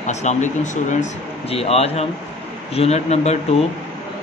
अस्सलाम वालेकुम स्टूडेंट्स जी। आज हम यूनिट नंबर 2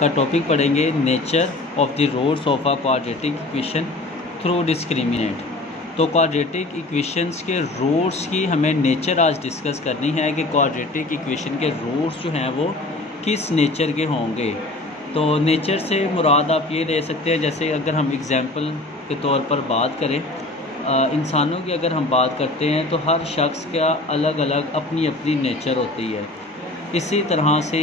का टॉपिक पढ़ेंगे, nature of the roots of a quadratic equation through discriminant. तो क्वाड्रेटिक इक्वेशंस के रूट्स की हमें नेचर आज डिस्कस करनी है कि क्वाड्रेटिक इक्वेशन के रूट्स जो हैं वो किस नेचर के होंगे। तो नेचर से मुराद आप ये ले सकते हैं, जैसे अगर हम एग्जांपल के तौर पर बात करें, इंसानों की अगर हम बात करते हैं तो हर शख्स का अलग अलग अपनी अपनी नेचर होती है। इसी तरह से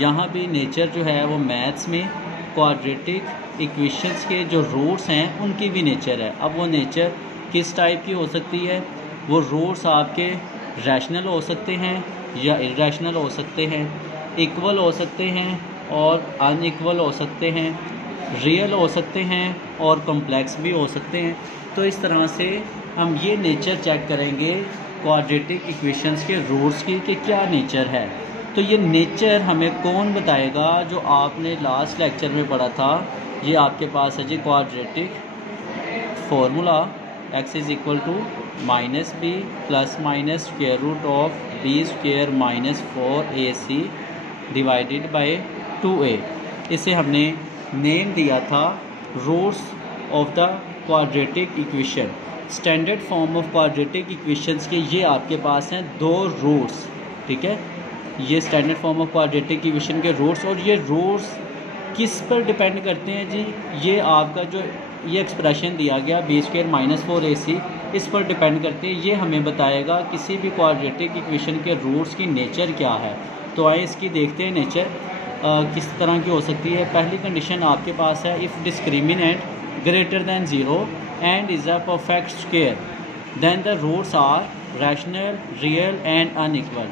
यहाँ भी नेचर जो है वो मैथ्स में क्वाड्रेटिक इक्वेशंस के जो रूट्स हैं उनकी भी नेचर है। अब वो नेचर किस टाइप की हो सकती है? वो रूट्स आपके रैशनल हो सकते हैं या इरेशनल हो सकते हैं, इक्वल हो सकते हैं और अनइक्वल हो सकते हैं, रियल हो सकते हैं और कॉम्प्लेक्स भी हो सकते हैं। तो इस तरह से हम ये नेचर चेक करेंगे क्वाड्रेटिक इक्वेशंस के रूट्स की कि क्या नेचर है। तो ये नेचर हमें कौन बताएगा? जो आपने लास्ट लेक्चर में पढ़ा था, ये आपके पास है जी quadratic formula x is equal to minus B plus minus square root of B square minus 4ac divided by 2a। इसे हमने नेम दिया था roots of the quadratic equation. Standard form of quadratic equations के ये आपके पास हैं दो roots, ठीक है। ये standard form of quadratic equation के रूट्स, और ये रूट्स किस पर डिपेंड करते हैं जी? ये आपका जो ये एक्सप्रेशन दिया गया बी स्क्वायर माइनस 4ac, इस पर डिपेंड करते हैं। ये हमें बताएगा किसी भी क्वाड्रेटिक इक्वेशन के रूट्स की नेचर क्या है। तो आइए इसकी देखते हैं नेचर किस तरह की हो सकती है। पहली कंडीशन आपके पास है, if discriminant greater than 0 and is a perfect square then the roots are rational, real and unequal।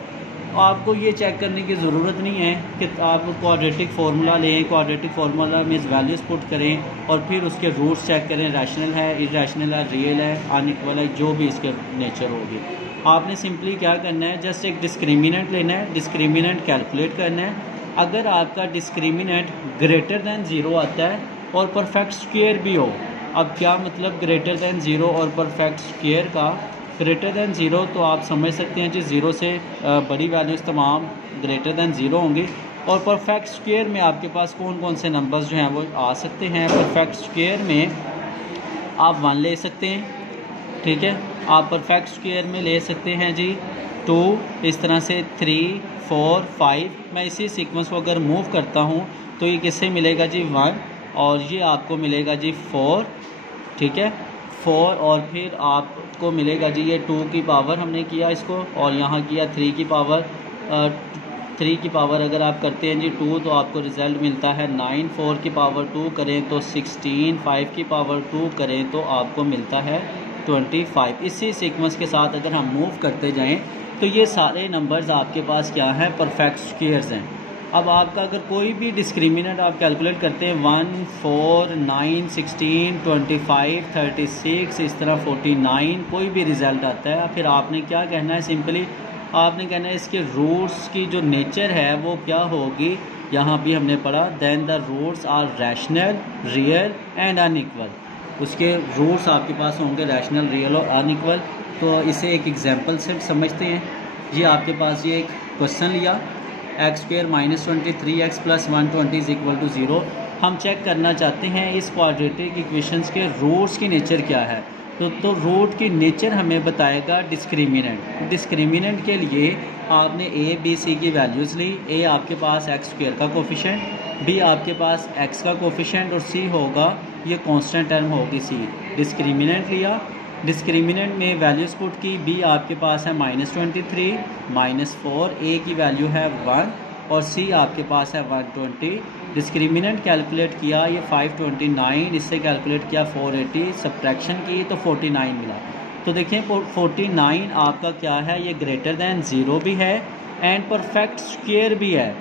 आपको ये चेक करने की ज़रूरत नहीं है कि आप क्वाड्रेटिक फार्मूला लें, क्वाड्रेटिक फार्मूला में वैल्यूज़ पुट करें और फिर उसके रूट्स चेक करें, रैशनल है, इरेशनल है, रियल है, अनइक्वल है, जो भी इसके नेचर होगी। आपने सिंपली क्या करना है, जस्ट एक डिस्क्रिमिनेंट लेना है, डिस्क्रिमिनेंट कैलकुलेट करना है। अगर आपका डिस्क्रिमिनेंट ग्रेटर दैन 0 आता है और परफेक्ट स्क्वायर भी हो। अब क्या मतलब ग्रेटर दैन 0 और परफेक्ट स्क्वायर का? ग्रेटर दैन 0 तो आप समझ सकते हैं जी 0 से बड़ी वैल्यूज़ तमाम ग्रेटर दैन 0 होंगी, और परफेक्ट स्क्वायर में आपके पास कौन कौन से नंबर्स जो हैं वो आ सकते हैं। परफेक्ट स्क्वायर में आप 1 ले सकते हैं, ठीक है। आप परफेक्ट स्क्वायर में ले सकते हैं जी 2, इस तरह से 3, 4, 5। मैं इसी सीक्वेंस को अगर मूव करता हूँ तो ये किससे मिलेगा जी 1, और ये आपको मिलेगा जी 4, ठीक है 4, और फिर आपको मिलेगा जी ये 2 की पावर हमने किया इसको, और यहाँ किया 3 की पावर। 3 की पावर अगर आप करते हैं जी 2 तो आपको रिज़ल्ट मिलता है 9। 4 की पावर 2 करें तो 16, 5 की पावर 2 करें तो आपको मिलता है 25। इसी सीक्वेंस के साथ अगर हम मूव करते जाएँ तो ये सारे नंबर्स आपके पास क्या हैं? परफेक्ट स्क्वायर्स हैं। अब आपका अगर कोई भी डिस्क्रिमिनेंट आप कैलकुलेट करते हैं 1, 4, 9, 16, 25, 36, इस तरह 49, कोई भी रिज़ल्ट आता है, फिर आपने क्या कहना है? सिंपली आपने कहना है इसके रूट्स की जो नेचर है वो क्या होगी। यहाँ भी हमने पढ़ा then the roots are rational, real and unequal. उसके रूट्स आपके पास होंगे रैशनल, रियल और अनइक्वल। तो इसे एक एग्जांपल से समझते हैं। ये आपके पास ये एक क्वेश्चन लिया, x square minus 23x plus 120 is equal to 0। हम चेक करना चाहते हैं इस क्वाड्रेटिक इक्वेशंस के रूट्स की नेचर क्या है। तो रूट की नेचर हमें बताएगा डिस्क्रिमिनेंट। डिस्क्रिमिनेंट के लिए आपने ए बी सी की वैल्यूज़ ली। ए आपके पास एक्स स्क्वायर का कोफिशेंट, बी आपके पास एक्स का कोफिशेंट, और सी होगा ये कांस्टेंट टर्म होगी सी। डिस्क्रिमिनेंट लिया, डिस्क्रिमिनेंट में वैल्यूज़ पुट की। बी आपके पास है -23, -4, ए की वैल्यू है 1 और सी आपके पास है 120। डिस्क्रिमिनेंट कैलकुलेट किया, ये 529, इससे कैलकुलेट किया 480, सब्ट्रैक्शन की तो 49 मिला। तो देखें 49 आपका क्या है? ये ग्रेटर दैन 0 भी है एंड परफेक्ट स्क्वायर भी है।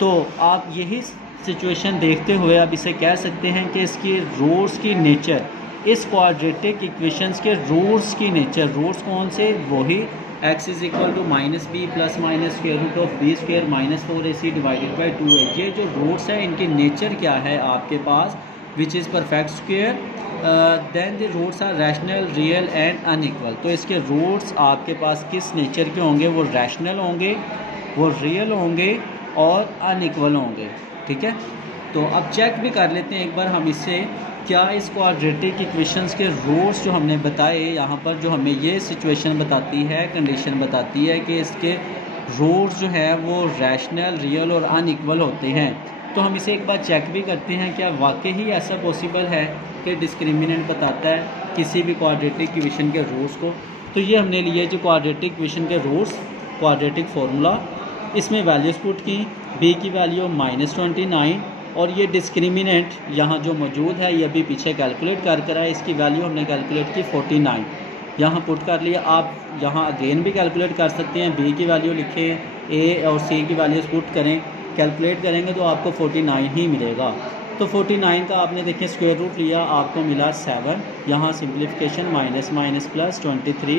तो आप यही सिचुएशन देखते हुए आप इसे कह सकते हैं कि इसकी रूट्स की नेचर, इस क्वाड्रेटिक इक्वेशंस के रूट्स की नेचर, रूट्स कौन से? वही x is equal to minus B plus minus square root of B square minus 4ac divided by 2a। ये जो रूट्स हैं इनकी नेचर क्या है आपके पास? Which is perfect square then the roots are rational, real and unequal. तो इसके रूट्स आपके पास किस नेचर के होंगे? वो रैशनल होंगे, वो रियल होंगे और अनइक्वल होंगे। ठीक है, तो अब चेक भी कर लेते हैं एक बार हम इससे, क्या इस क्वाड्रेटिक इक्वेशंस के रूट्स जो हमने बताए यहाँ पर, जो हमें ये सिचुएशन बताती है, कंडीशन बताती है कि इसके रूट्स जो है वो रैशनल, रियल और अनइक्वल होते हैं। तो हम इसे एक बार चेक भी करते हैं, क्या वाकई ही ऐसा पॉसिबल है कि डिस्क्रिमिनेंट बताता है किसी भी क्वाड्रेटिक इक्वेशन के रूट्स को। तो ये हमने लिए जो क्वाड्रेटिक इक्वेशन के रूट्स, क्वाड्रेटिक फार्मूला, इसमें वैल्यूज़ पुट की, b की वैल्यू -29 और ये डिस्क्रिमिनेंट यहाँ जो मौजूद है ये अभी पीछे कैलकुलेट कर आए, इसकी वैल्यू हमने कैलकुलेट की 49, यहाँ पुट कर लिया। आप यहाँ अगेन भी कैलकुलेट कर सकते हैं, b की वैल्यू लिखें, a और c की वैल्यूज़ पुट करें, कैलकुलेट करेंगे तो आपको 49 ही मिलेगा। तो 49 का आपने देखें स्क्वायर रूट लिया, आपको मिला 7, यहाँ simplification minus minus plus 23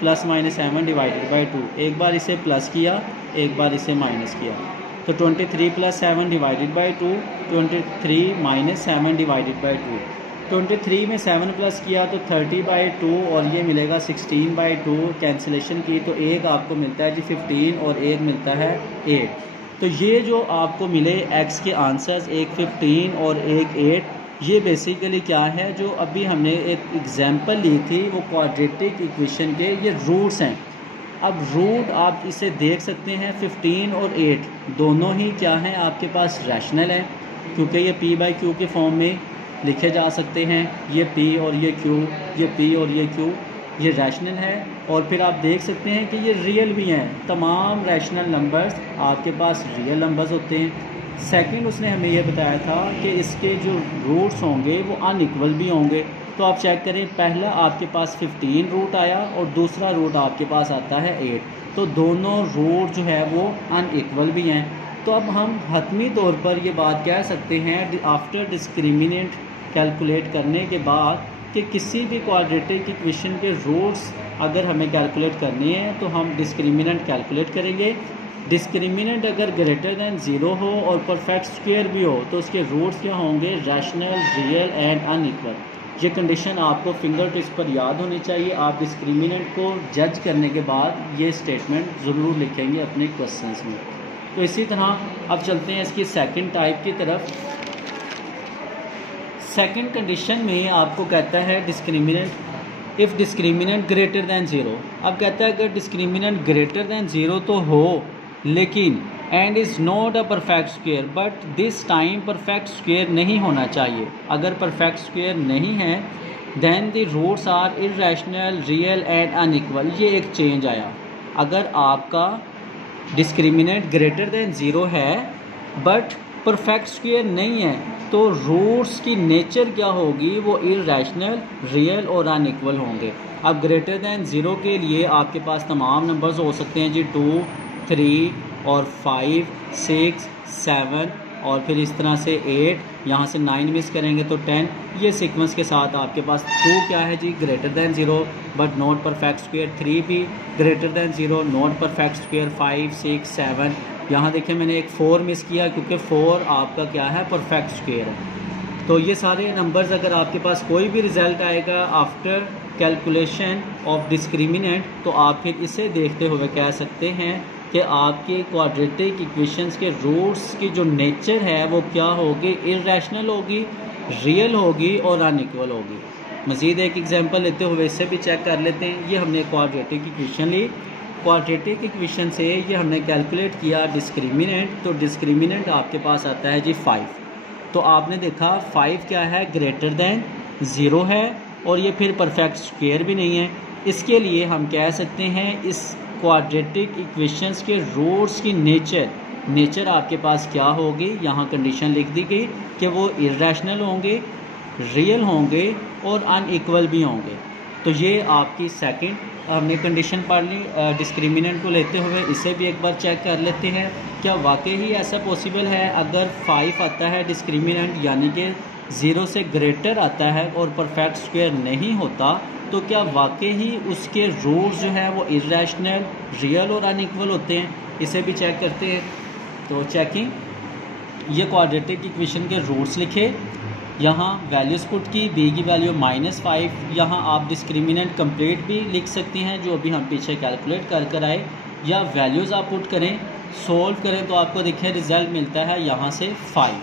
plus minus 7 divided by 2, एक बार इसे प्लस किया, एक बार इसे माइनस किया, तो 23 plus 7 divided by 2, 23 minus 7 divided by 2, 23 में 7 प्लस किया तो 30/2 और ये मिलेगा 16/2, कैंसिलेशन की तो एक आपको मिलता है जी 15 और एक मिलता है 8। तो ये जो आपको मिले x के आंसर्स, एक 15 और एक 8, ये बेसिकली क्या है, जो अभी हमने एक एग्जांपल ली थी वो क्वाड्रेटिक इक्वेशन के ये रूट्स हैं। अब रूट आप इसे देख सकते हैं 15 और 8 दोनों ही क्या हैं आपके पास रैशनल है, क्योंकि ये p/q के फॉर्म में लिखे जा सकते हैं, ये p और ये q, ये p और ये q, ये रैशनल है। और फिर आप देख सकते हैं कि ये रियल भी हैं, तमाम रैशनल नंबर्स आपके पास रियल नंबर्स होते हैं। सेकंड उसने हमें ये बताया था कि इसके जो रूट्स होंगे वो अनइक्वल भी होंगे। तो आप चेक करें, पहला आपके पास 15 रूट आया और दूसरा रूट आपके पास आता है 8, तो दोनों रूट जो है वो अनइक्वल भी हैं। तो अब हम हतमी तौर पर ये बात कह सकते हैं आफ्टर डिस्क्रिमिनेंट कैलकुलेट करने के बाद कि किसी भी क्वाड्रेटिक इक्वेशन के रूट्स अगर हमें कैलकुलेट करने हैं तो हम डिस्क्रिमिनेंट कैलकुलेट करेंगे। डिस्क्रिमिनेंट अगर ग्रेटर दैन 0 हो और परफेक्ट स्क्वायर भी हो तो उसके रूट्स क्या होंगे? Rational, real and unequal. ये कंडीशन आपको फिंगर टिप्स पर याद होनी चाहिए। आप डिस्क्रिमिनेंट को जज करने के बाद ये स्टेटमेंट ज़रूर लिखेंगे अपने क्वेश्चंस में। तो इसी तरह अब चलते हैं इसकी सेकंड टाइप की तरफ। सेकंड कंडीशन में आपको कहता है discriminant if discriminant greater than 0। अब कहता है अगर डिस्क्रिमिनेंट ग्रेटर दैन 0 तो हो, लेकिन and is not a perfect square, but this time perfect square नहीं होना चाहिए। अगर परफेक्ट स्क्वायर नहीं है then the roots are irrational, real and unequal. ये एक चेंज आया। अगर आपका डिस्क्रिमिनेंट ग्रेटर दैन 0 है बट परफेक्ट स्क्वायर नहीं है तो रूट्स की नेचर क्या होगी? वो इररेशनल, रियल और अनइक्वल होंगे। अब ग्रेटर दैन 0 के लिए आपके पास तमाम नंबर्स हो सकते हैं जी, 2, 3 और 5, 6, 7 और फिर इस तरह से 8, यहाँ से 9 मिस करेंगे तो 10। ये सीक्वेंस के साथ आपके पास 2 क्या है जी? Greater than 0 but not perfect square. 3 भी greater than 0, not perfect square. 5, 6, 7, यहाँ देखिए मैंने एक 4 मिस किया क्योंकि 4 आपका क्या है? परफेक्ट स्क्वायर है। तो ये सारे नंबर्स अगर आपके पास कोई भी रिज़ल्ट आएगा आफ्टर कैलकुलेशन ऑफ डिस्क्रिमिनेंट तो आप फिर इसे देखते हुए कह सकते हैं कि आपके क्वाड्रेटिक इक्वेशंस के रूट्स की जो नेचर है वो क्या होगी? इररेशनल होगी, रियल होगी और अनइक्वल होगी। मज़ीद एक एग्जांपल लेते हुए इससे भी चेक कर लेते हैं। ये हमने क्वाड्रेटिक इक्वेशन ली, क्वाड्रेटिक इक्वेशन से ये हमने कैलकुलेट किया डिस्क्रिमिनेंट, तो डिस्क्रिमिनेंट आपके पास आता है जी 5। तो आपने देखा 5 क्या है? ग्रेटर दैन 0 है और ये फिर परफेक्ट स्क्वायर भी नहीं है। इसके लिए हम कह सकते हैं इस क्वाड्रेटिक इक्वेशंस के रूट्स की नेचर आपके पास क्या होगी? यहाँ कंडीशन लिख दी गई कि वो इररेशनल होंगे, रियल होंगे और अनइक्वल भी होंगे। तो ये आपकी सेकंड हमने कंडीशन पढ़ ली। डिस्क्रिमिनेंट को लेते हुए इसे भी एक बार चेक कर लेते हैं, क्या वाकई ही ऐसा पॉसिबल है? अगर 5 आता है डिस्क्रिमिनेंट यानी कि 0 से ग्रेटर आता है और परफेक्ट स्क्वायर नहीं होता, तो क्या वाकई ही उसके रूट्स जो है वो इररेशनल, रियल और अनइक्वल होते हैं? इसे भी चेक करते हैं। तो चेकिंग, ये क्वाड्रेटिक इक्वेशन के रूट्स लिखे, यहाँ वैल्यूज़ पुट की, बी की वैल्यू -5। यहाँ आप डिस्क्रिमिनेंट कंप्लीट भी लिख सकते हैं जो अभी हम पीछे कैलकुलेट कर आए, या वैल्यूज़ आप पुट करें, सोल्व करें तो आपको देखें रिज़ल्ट मिलता है यहाँ से 5।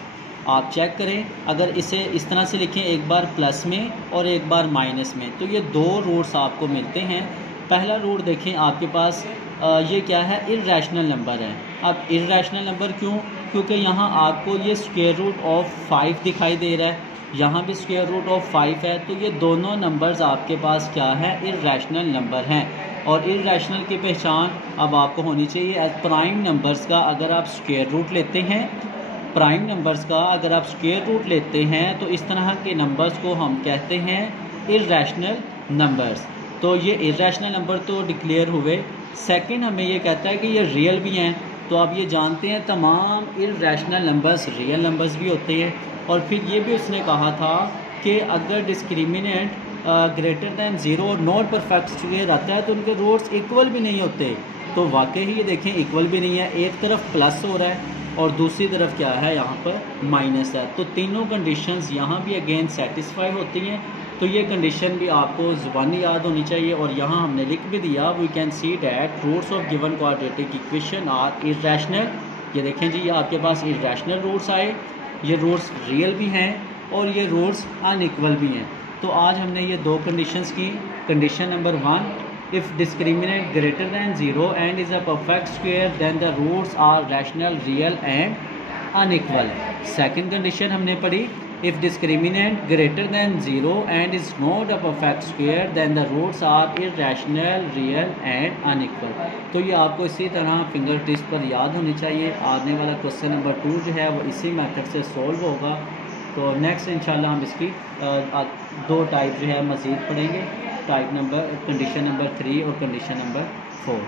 आप चेक करें, अगर इसे इस तरह से लिखें, एक बार प्लस में और एक बार माइनस में, तो ये दो रूट्स आपको मिलते हैं। पहला रूट देखें आपके पास ये क्या है, इर्रेशनल नंबर है। अब इर्रेशनल नंबर क्यों? क्योंकि यहाँ आपको ये स्क्वायर रूट ऑफ 5 दिखाई दे रहा है, यहाँ भी स्क्वायर रूट ऑफ 5 है, तो ये दोनों नंबर्स आपके पास क्या है, इर्रेशनल नंबर हैं। और इर्रेशनल की पहचान अब आपको होनी चाहिए एज प्राइम नंबर्स का अगर आप स्क्वायर रूट लेते हैं, प्राइम नंबर्स का अगर आप स्क्वायर रूट लेते हैं तो इस तरह के नंबर्स को हम कहते हैं इर्रेशनल नंबर्स। तो ये इर्रेशनल नंबर तो डिक्लेयर हुए। सेकंड हमें ये कहता है कि ये रियल भी हैं, तो आप ये जानते हैं तमाम इर्रेशनल नंबर्स रियल नंबर्स भी होते हैं। और फिर ये भी उसने कहा था कि अगर डिस्क्रिमिनेंट ग्रेटर दैन 0 और नॉट परफेक्ट स्क्वायर आता है तो उनके रूट्स इक्वल भी नहीं होते। तो वाकई ही ये देखें इक्वल भी नहीं है, एक तरफ प्लस हो रहा है और दूसरी तरफ क्या है, यहाँ पर माइनस है। तो तीनों कंडीशंस यहाँ भी अगेन सेटिस्फाई होती हैं। तो ये कंडीशन भी आपको ज़ुबानी याद होनी चाहिए। और यहाँ हमने लिख भी दिया, we can see that roots of given quadratic equation are irrational. ये देखें जी, ये आपके पास इर्रेशनल रूट्स आए, ये रूट्स रियल भी हैं और ये रूट्स अनइक्वल भी हैं। तो आज हमने ये दो कंडीशंस की। Condition number 1, if discriminant greater than 0 and is a perfect square then the roots are rational, real and unequal. Second condition हमने पढ़ी, if discriminant greater than 0 and is not a perfect square then the roots are irrational, real and unequal. तो ये आपको इसी तरह finger tips पर याद होनी चाहिए। आने वाला क्वेश्चन नंबर 2 जो है वो इसी मेथड से सॉल्व होगा। तो नेक्स्ट इंशाल्लाह हम इसकी दो टाइप जो है मज़ीद पढ़ेंगे, टाइप नंबर कंडीशन नंबर 3 और कंडीशन नंबर 4।